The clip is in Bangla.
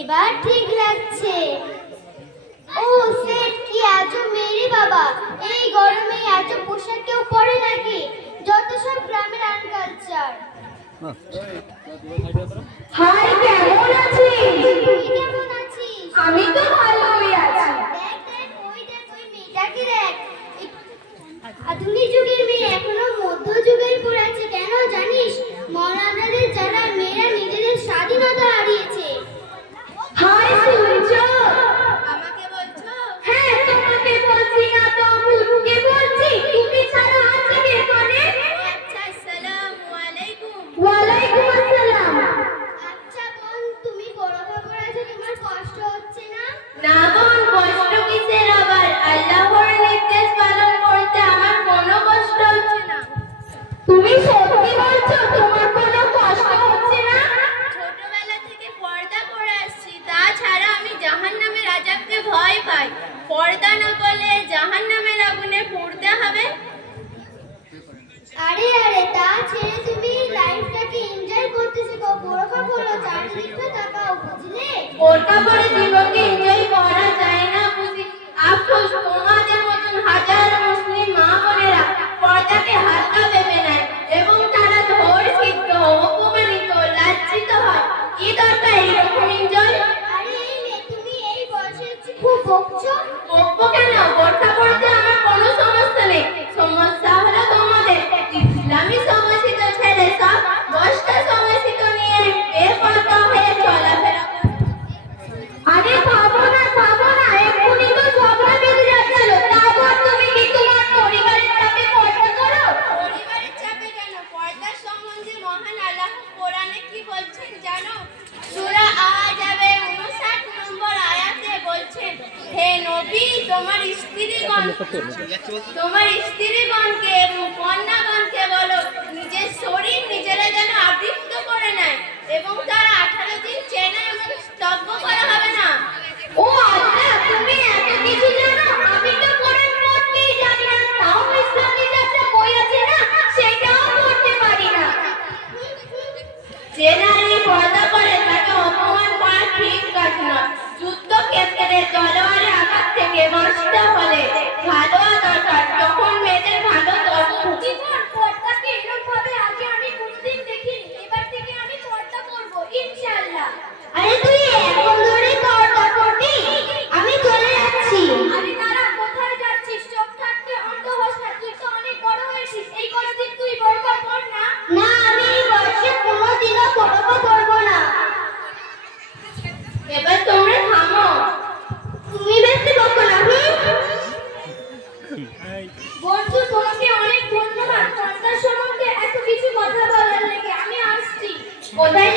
এবার ঠিক লাগছে। ও সেট কি আজও মেরি বাবা, এই গরমে এত পোশাক কেউ পরে নাকি? যত সব গ্রামের আনকালচার। হাই, কেমন আছিস? তুই কেমন আছিস? আমি তো ভালোই আছি। দেখ দেখ ওই মেয়েটাকে দেখ। আধুনিক যুগের মেয়ে এখনো মধ্যযুগের পড়ে আছে। কেন জানিস? মৌলানাদের যারা মেয়েরা নিজেদের স্বাধীনতা হারিয়েছে। হাই সূর্য, আমাকে বলছো? হ্যাঁ তোমাকে বলছি না তো ভূতকে বলছি। তুমি ছাড়া আছে কে এখানে? আচ্ছা, আসসালামু আলাইকুম। ওয়ালাইকুম আসসালাম। আচ্ছা বোন, তুমি বোরকা পরে আছো, তোমার কষ্ট হচ্ছে না? না বোন, কষ্ট কিসের আবার? আল্লাহর নির্দেশ পালন করতে আমার কোনো কষ্ট হচ্ছে না। তুমি সত্যি বলছো? তোমার কোনো কষ্ট হচ্ছে না? ছোটবেলা থেকে পর্দা করে আসছি, তাছাড়া আমি জাহান্নামের আযাবকে ভয় পাই। পর্দা না করলে জাহান্নামের আগুনে পুড়তে হবে। আরে আরে, তা ছেড়ে তুমি লাইফটাকে এনজয় করতে শেখো। বোরকা পরো, চারিদিকে তাকাও, বুঝলে? বোরকা পরে জীবনকে এনজয় করা যায় না বুঝি? আফসোস, তোমাদের মতন হাজার মুসলিম মা বোনেরা পর্দাকে হালকা ভেবে নেয় এবং তারা ধর্ষিত, অপমানিত, লাজ্জিত হয়। কি দরকার এরকম এনজয়? আরে এই মেয়ে, তুমি এই বয়সে খুব বকছো। বকবো কেন? বোরকা পরতে আমার কোনো সমস্যা নেই। সমস্যা হলো তোমাদের। ইসলামী সমস্যিত ছেলে সব দশটা সমস্যিত নিয়ে বেপরোয়া হয়ে চলাফেরা করে। আরে খাবো না, এক্ষুনি তো ঝগড়া বেঁধে যাচ্ছিল। তারপর তুমি কি তোমার পরিবারের চাপে পর্দা করো? পরিবারের চাপে কেন? পর্দার সম্বন্ধে মহান আল্লাহ কোরআনে কি বলছেন জানো? সূরা আযাবের 59 নম্বর আয়াতে বলছেন, হে নবী, তোমার স্ত্রীগণকে এবং কন্যাগণকে বলো, নিজের শরীর নিজেরা যেন আবৃত করে নেয় এবং তারা 18 দিন চেনা এবং স্তব্ধ করা হবে না। ও আল্লাহ, তুমি এত কিছু জানো? আমি তো কোরআন পড়তেই জানি না। তাও ইসলামী যাত্রা বই আছে না, সেটাও পড়তে পারি না। যে নারী পর্দা করে তাকে অপমান করা ঠিক কাজ নয়। যুদ্ধক্ষেত্রে তলোয়ারের আঘাত থেকে বাঁচতে হলে ভালোয়া দরকার। তখন মেয়েদের ভালো দরকার। পর্দাকে এরকম ভাবে আগে আমি কোনদিন দেখিনি। এবার থেকে আমি পর্দা করব ইনশাআল্লাহ। আরে তুই এখন ধরে পর্দা করবি? আমি চলে যাচ্ছি। আরে দাঁড়া, কোথায় যাচ্ছিস? চোখ থাকতে অন্ধ হোস না। তুই তো অনেক বড় হয়েছিস। এই কতদিন তুই বোরকা পর না। না, আমি এই বয়সে কোনোদিনও বোরকা পরবো না। এবার তোমরা থামো। তুমি বেশি বকো না। বন্ধু, তোমাকে অনেক ধন্যবাদ পর্দার সম্বন্ধে এত কিছু কথা বলার লেগে। আমি আসছি। কোথায়